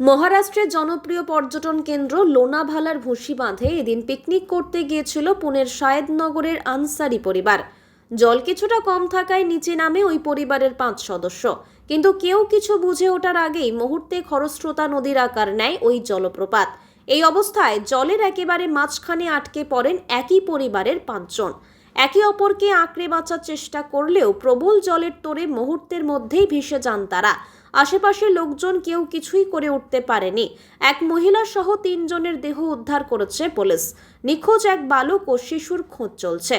মহারাষ্ট্রের জনপ্রিয় পর্যটন কেন্দ্র লোনাভালার ভুসি বাঁধে এদিন পিকনিক করতে গিয়েছিল পুনের শায়েদনগরের আনসারি পরিবার। জল কিছুটা কম থাকায় নিচে নামে ওই পরিবারের 5 সদস্য, কিন্তু কেউ কিছু বুঝে ওঠার আগেই মুহূর্তে খরস্রোতা নদীর আকার নেয় ওই জলপ্রপাত। এই অবস্থায় জলের একেবারে মাঝখানে আটকে পড়েন একই পরিবারের 5 জন। একে অপরকে আঁকড়ে বাঁচার চেষ্টা করলেও প্রবল জলের তোড়ে মুহূর্তের মধ্যেই ভেসে যান তারা। আশেপাশের লোকজন কেউ কিছুই করে উঠতে পারেনি। এক মহিলা সহ 3 জনের দেহ উদ্ধার করেছে পুলিশ। নিখোঁজ এক বালক ও শিশুর খোঁজ চলছে।